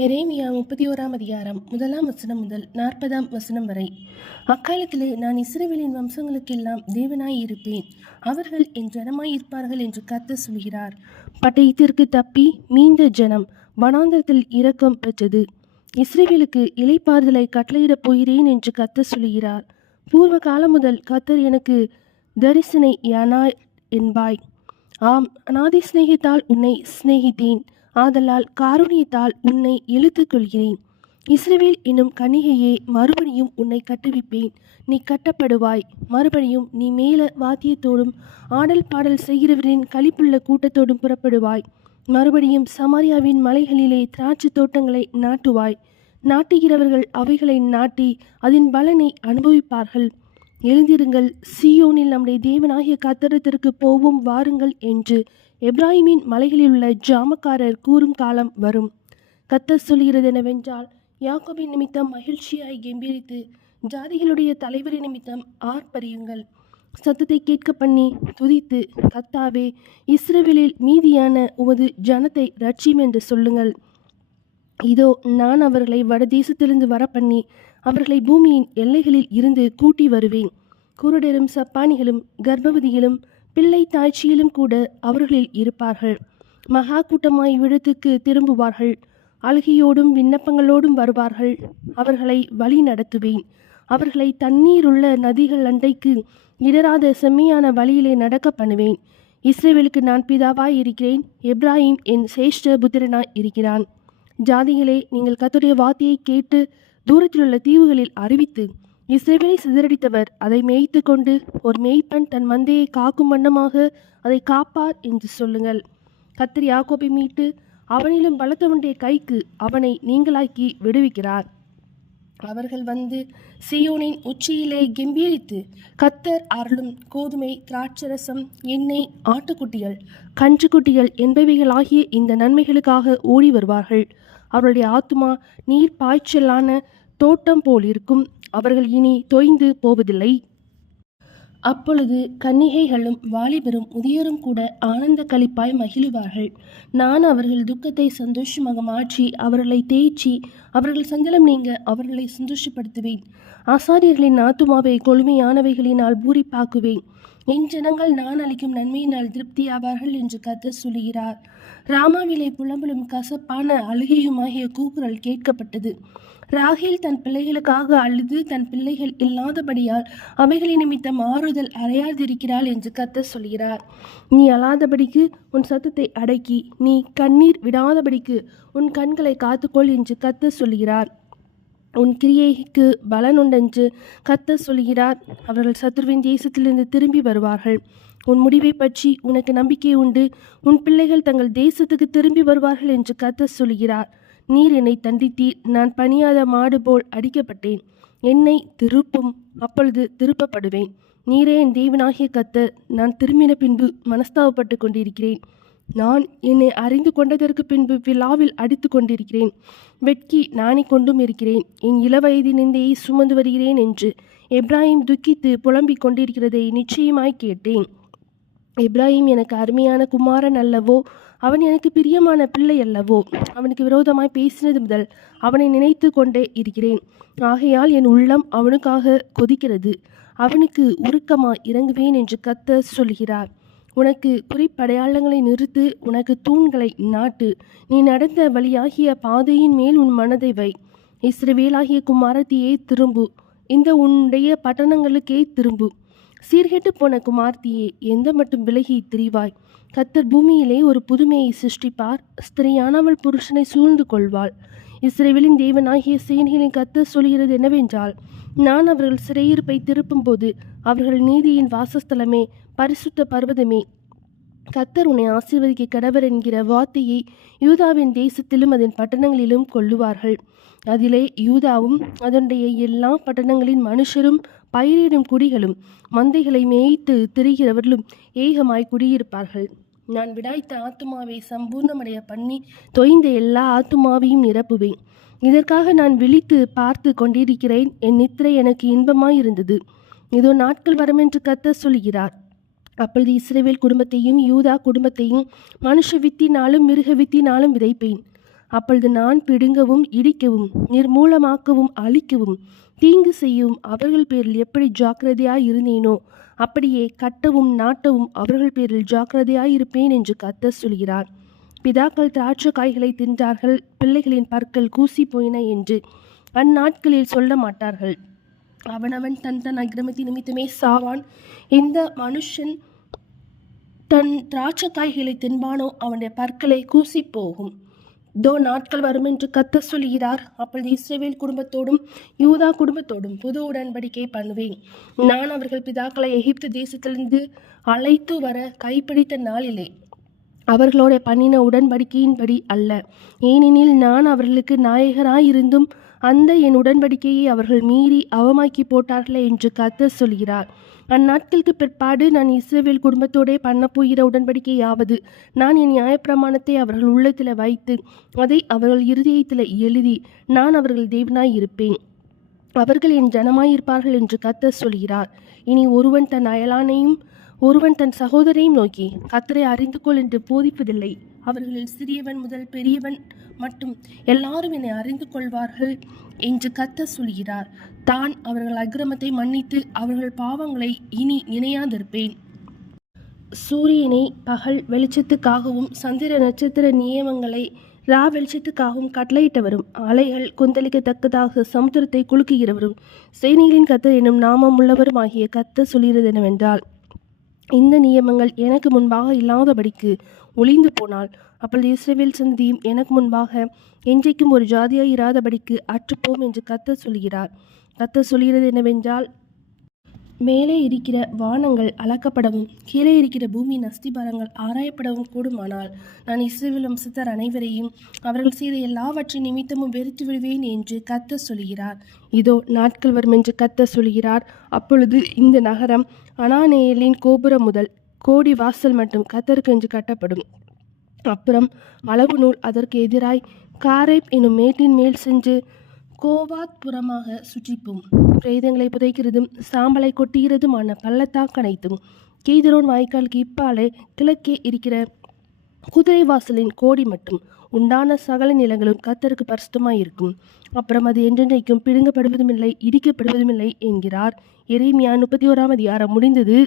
எரேமியா 31 அதிகாரம் 1 முதல் 40 வரை. அக்காலத்திலே நான் இஸ்ரவேலின் வம்சங்களுக்கெல்லாம் தேவனாய் இருப்பேன், அவர்கள் என் ஜனமாய் இருப்பார்கள் என்று கர்த்தர் சொல்கிறார். பட்டயத்திற்கு தப்பி மீந்த ஜனம் வனாந்தரத்தில் இரக்கம் பெற்றது. இஸ்ரவேலுக்கு இளைப்பாறுதலை கட்டளையிடப் போகிறேன் என்று கர்த்தர் சொல்கிறார். பூர்வ காலம் முதல் கர்த்தர் எனக்கு தரிசனை யானாய் என்பாய். ஆம், அநாதி சிநேகித்தால் உன்னை சிநேகித்தேன், ஆதலால் காருணியத்தால் உன்னை இழுத்துக் கொள்கிறேன். இஸ்ரவேல் என்னும் கன்னிகையே, மறுபடியும் உன்னை கட்டுவிப்பேன், நீ கட்டப்படுவாய். மறுபடியும் நீ மேல வாத்தியத்தோடும் ஆடல் பாடல் செய்கிறவரின் களிப்புள்ள கூட்டத்தோடும் புறப்படுவாய். மறுபடியும் சமாரியாவின் மலைகளிலே திராட்சை தோட்டங்களை நாட்டுவாய். நாட்டுகிறவர்கள் அவைகளை நாட்டி அதன் பலனை அனுபவிப்பார்கள். எழுந்திருங்கள், சீயோனில் நம்முடைய தேவனாகிய கர்த்தரிடத்திற்கு போவோம் வாருங்கள் என்று எப்ராஹிமின் மலைகளில் உள்ள ஜாமக்காரர் கூறும் காலம் வரும். கர்த்தர் சொல்கிறது என்னவென்றால், யாக்கோபின் நிமித்தம் மகிழ்ச்சியாய் கெம்பீரித்து ஜாதிகளுடைய தலைவரின் நிமித்தம் ஆர்ப்பரியுங்கள். சத்தத்தை கேட்க பண்ணி துதித்து, கர்த்தாவே, இஸ்ரவேலில் மீதியான உமது ஜனத்தை ரட்சியும் என்று சொல்லுங்கள். இதோ, நான் அவர்களை வடதேசத்திலிருந்து வரப்பண்ணி அவர்களை பூமியின் எல்லைகளில் இருந்து கூட்டி வருவேன். குருடரும் சப்பானிகளும் கர்ப்பவதிகளும் பிள்ளை தாய்ச்சியிலும் கூட அவர்களில் இருப்பார்கள். மகா கூட்டமாய் விடத்துக்கு திரும்புவார்கள். அழுகையோடும் விண்ணப்பங்களோடும் வருவார்கள். அவர்களை வழி நடத்துவேன். அவர்களை தண்ணீருள்ள நதிகள் அண்டைக்கு இடராத செம்மையான வழியிலே நடக்க பண்ணுவேன். இஸ்ரவேலுக்கு நான் பிதாவாய் இருக்கிறேன், எப்ராஹிம் என் சேஷ்ட புத்திரனாய் இருக்கிறான். ஜாதிகளே, நீங்கள் கர்த்தருடைய வார்த்தையை கேட்டு தூரத்திலுள்ள தீவுகளில் அறிவித்து, இஸ்ரவேலை சிதறடித்தவர் அதை மேய்த்து கொண்டு ஒரு மேய்ப்பன் தன் மந்தையை காக்கும் வண்ணமாக அதை காப்பார் என்று சொல்லுங்கள். கர்த்தர் யாக்கோபை மீட்டு அவனிலும் பலத்தவனுடைய கைக்கு அவனை நீங்களாக்கி விடுவிக்கிறார். அவர்கள் வந்து சீயோனின் உச்சியிலே கெம்பீரித்து, கர்த்தர் அருளும் கோதுமை, திராட்சரசம், எண்ணெய், ஆட்டுக்குட்டிகள், கன்றுக்குட்டிகள் என்பவைகளாகிய இந்த நன்மைகளுக்காக ஓடி வருவார்கள். அவருடைய ஆத்துமா நீர் பாய்ச்சலான தோட்டம் போல் இருக்கும். அவர்கள் இனி தொய்ந்து போவதில்லை. அப்பொழுது கன்னிகைகளும் வாலிபரும் முதியோரும் கூட ஆனந்த களிப்பாய் மகிழுவார்கள். நான் அவர்கள் துக்கத்தை சந்தோஷமாக மாற்றி அவர்களை தேய்ச்சி அவர்கள் சஞ்சலம் நீங்க அவர்களை சந்தோஷப்படுத்துவேன். ஆசாரியர்களின் ஆத்துமாவை கொழுமையானவைகளினால் பூரிப்பாக்குவேன். என் ஜனங்கள் நான் அளிக்கும் நன்மையினால் திருப்தியாவார்கள் என்று கர்த்தர் சொல்கிறார். ராமாவிலே புலம்பலும் கசப்பான அழுகையுமாகிய கூக்குரல் கேட்கப்பட்டது. ராகேல் தன் பிள்ளைகளுக்காக அழுது தன் பிள்ளைகள் இல்லாதபடியால் அவைகளின் நிமித்தம் ஆறுதல் அறையாதிருக்கிறாள் என்று கர்த்தர் சொல்கிறார். நீ அழாதபடிக்கு உன் சத்தத்தை அடக்கி நீ கண்ணீர் விடாதபடிக்கு உன் கண்களை காத்துக்கொள் என்று கர்த்தர் சொல்கிறார். உன் கிரியைக்கு பலன் உண்டென்று கர்த்தர் சொல்கிறார். அவர்கள் சத்துருவின் தேசத்திலிருந்து திரும்பி வருவார்கள். உன் முடிவை பற்றி உனக்கு நம்பிக்கை உண்டு. உன் பிள்ளைகள் தங்கள் தேசத்துக்கு திரும்பி வருவார்கள் என்று கர்த்தர் சொல்கிறார். நீர் என்னை தண்டித்தீர், நான் பணியாத மாடு போல் அடிக்கப்பட்டேன். என்னை திருப்பும், அப்பொழுது திருப்பப்படுவேன். நீரே என் தேவனாகிய கர்த்தர். நான் திரும்பின பின்பு மனஸ்தாபப்பட்டு கொண்டிருக்கிறேன். நான் என்னை அறிந்து கொண்டதற்கு பின்பு விழாவில் அடித்து கொண்டிருக்கிறேன். வெட்கி நாணி கொண்டும் இருக்கிறேன். என் இளவயதின் நிந்தையை சுமந்து வருகிறேன் என்று எப்ராஹிம் துக்கித்து புலம்பிக் கொண்டிருக்கிறதை நிச்சயமாய் கேட்டேன். எப்ராஹிம் எனக்கு அருமையான குமாரன் அல்லவோ, அவன் எனக்கு பிரியமான பிள்ளை அல்லவோ. அவனுக்கு விரோதமாய் பேசினது முதல் அவனை நினைத்து கொண்டே இருக்கிறேன். ஆகையால் என் உள்ளம் அவனுக்காக கொதிக்கிறது. அவனுக்கு உருக்கமாய் இறங்குவேன் என்று கர்த்தர் சொல்கிறார். உனக்கு குறிப்படையாளங்களை நிறுத்து, உனக்கு தூண்களை நாட்டு. நீ நடந்த வழியாகிய பாதையின் மேல் உன் மனதை வை. இஸ்ரவேலாகிய குமாரத்தியே, திரும்பு. இந்த உன்னுடைய பட்டணங்களுக்கே திரும்பு. சீர்கெட்டு போன குமார்த்தியே, எந்த மட்டும் விலகி திரிவாய்? கர்த்தர் பூமியிலே ஒரு புதுமையை சிருஷ்டிப்பார். ஸ்திரீயானவள் புருஷனை சூழ்ந்து கொள்வாள். இஸ்ரவேலின் தேவனாகிய சேனைகளின் கர்த்தர் சொல்கிறது என்னவென்றால், நான் அவர்கள் சிறையிருப்பை திருப்பும் போது அவர்கள் நீதியின் வாசஸ்தலமே, பரிசுத்த பர்வதமே, கர்த்தர் உன்னை ஆசீர்வதிக்க கடவர் என்கிற வார்த்தையை யூதாவின் தேசத்திலும் அதன் பட்டணங்களிலும் கொள்ளுவார்கள். அதிலே யூதாவும் அதனுடைய எல்லா பட்டணங்களின் மனுஷரும் பயிரிடும் குடிகளும் மந்தைகளை மேய்த்து திரிகிறவர்களும் ஏகமாய் குடியிருப்பார்கள். நான் விடாய்த்த ஆத்துமாவை சம்பூர்ணமடைய பண்ணி தொய்ந்த எல்லா ஆத்துமாவையும் நிரப்புவேன். இதற்காக நான் விழித்து பார்த்து கொண்டிருக்கிறேன். என் நித்திரை எனக்கு இன்பமாயிருந்தது. இதோ நாட்கள் வருமென்று கர்த்தர் சொல்கிறார். அப்பொழுது இஸ்ரவேல் குடும்பத்தையும் யூதா குடும்பத்தையும் மனுஷ வித்தினாலும் மிருக வித்தினாலும் விதைப்பேன். அப்பொழுது நான் பிடுங்கவும் இடிக்கவும் நிர்மூலமாக்கவும் அழிக்கவும் தீங்கு செய்யவும் அவர்கள் பேரில் எப்படி ஜாக்கிரதையாய் இருந்தேனோ அப்படியே கட்டவும் நாட்டவும் அவர்கள் பேரில் ஜாக்கிரதையாயிருப்பேன் என்று கர்த்தர் சொல்கிறார். பிதாக்கள் திராட்சை காய்களை தின்றார்கள், பிள்ளைகளின் பற்கள் கூசி போயின என்று அந்நாட்களில் சொல்ல மாட்டார்கள். அவனவன் தன் தன் அக்கிரமத்தின் நிமித்தமே சாவான். எந்த மனுஷன் தன் திராட்சை காய்களை தின்பானோ அவனுடைய பற்களை கூசி போகும். நாட்கள் வரும் என்று கர்த்தர் சொல்கிறார். அப்பொழுது இஸ்ரவேல் குடும்பத்தோடும் யூதா குடும்பத்தோடும் புது உடன்படிக்கை பண்ணுவேன். நான் அவர்கள் பிதாக்களை எகிப்து தேசத்திலிருந்து அழைத்து வர கைப்பிடித்த நாளிலே அவர்களோட பண்ணின உடன்படிக்கையின்படி அல்ல. ஏனெனில் நான் அவர்களுக்கு நாயகராயிருந்தும் அந்த என் உடன்படிக்கையை அவர்கள் மீறி அவமாக்கி போட்டார்களே என்று கர்த்தர் சொல்கிறார். அந்நாட்களுக்கு பிற்பாடு நான் இஸ்ரவேல் குடும்பத்தோடே பண்ண போகிற உடன்படிக்கையாவது, நான் என் நியாயப்பிரமாணத்தை அவர்கள் உள்ளத்தில் வைத்து அதை அவர்கள் இருதயத்தில் எழுதி நான் அவர்கள் தேவனாய் இருப்பேன், அவர்கள் என் ஜனமாயிருப்பார்கள் என்று கர்த்தர் சொல்கிறார். இனி ஒருவன் தன் அயலானையும் ஒருவன் தன் சகோதரையும் நோக்கி கர்த்தரை அறிந்து கொள் என்று போதிப்பதில்லை. அவர்களில் சிறியவன் முதல் பெரியவன் மட்டும் எல்லாரும் என்னை அறிந்து கொள்வார்கள் என்று கர்த்தர் சொல்கிறார். தான் அவர்கள் அக்கிரமத்தை மன்னித்து அவர்கள் பாவங்களை இனி நினையாதிருப்பேன். சூரியனை பகல் வெளிச்சத்துக்காகவும் சந்திர நட்சத்திர நியமங்களை ரா வெளிச்சத்துக்காகவும் கட்டளையிட்டவரும், அலைகள் கொந்தளிக்கத்தக்கதாக சமுத்திரத்தை குலுக்குகிறவரும், சேனைகளின் கர்த்தர் என்னும் நாமம் உள்ளவரும் ஆகிய கர்த்தர் சொல்கிறது என்னவென்றால், இந்த நியமங்கள் எனக்கு முன்பாக இல்லாதபடிக்கு ஒளிந்து போனால் அப்பொழுது இஸ்ரவேல் சந்ததியும் எனக்கு முன்பாக என்றைக்கும் ஒரு ஜாதியாய் இராதபடிக்கு அற்றுப்போம் என்று கர்த்தர் சொல்கிறார். கர்த்தர் சொல்கிறது என்னவென்றால், மேலே இருக்கிற வானங்கள் அளக்கப்படவும் கீழே இருக்கிற பூமியின் அஸ்திபாரங்கள் ஆராயப்படவும் கூடுமானால் நான் இஸ்ரவேல் வம்சத்தார் அனைவரையும் அவர்கள் செய்த எல்லாவற்றின் நிமித்தமும் வெறுத்து விடுவேன் என்று கர்த்தர் சொல்கிறார். இதோ நாட்கள் வரும் என்று கர்த்தர் சொல்கிறார். அப்பொழுது இந்த நகரம் அனானேயலின் கோபுரம் முதல் கோடி வாசல் மட்டும் கர்த்தருக்கு என்று கட்டப்படும். அப்புறம் அளவு நூல் அதற்கு எதிராய் காரேப் என்னும் மேட்டின் மேல் சென்று கோவாத் புறமாக சுற்றிப்போம். பிரேதங்களை புதைக்கிறதும் சாம்பலை கொட்டுகிறதுமான பள்ளத்தாக்கு அனைத்தும் கீதரோன் வாய்க்காலுக்கு இப்பாலே கிழக்கே இருக்கிற குதிரை வாசலின் கோடி மட்டும் உண்டான சகல நிலங்களும் கர்த்தருக்கு பரிசுத்தமாயிருக்கும். அப்புறம் அது என்றென்றைக்கும் பிடுங்கப்படுவதுமில்லை, இடிக்கப்படுவதுமில்லை என்கிறார். எரேமியா 31 அதிகாரம் முடிந்தது.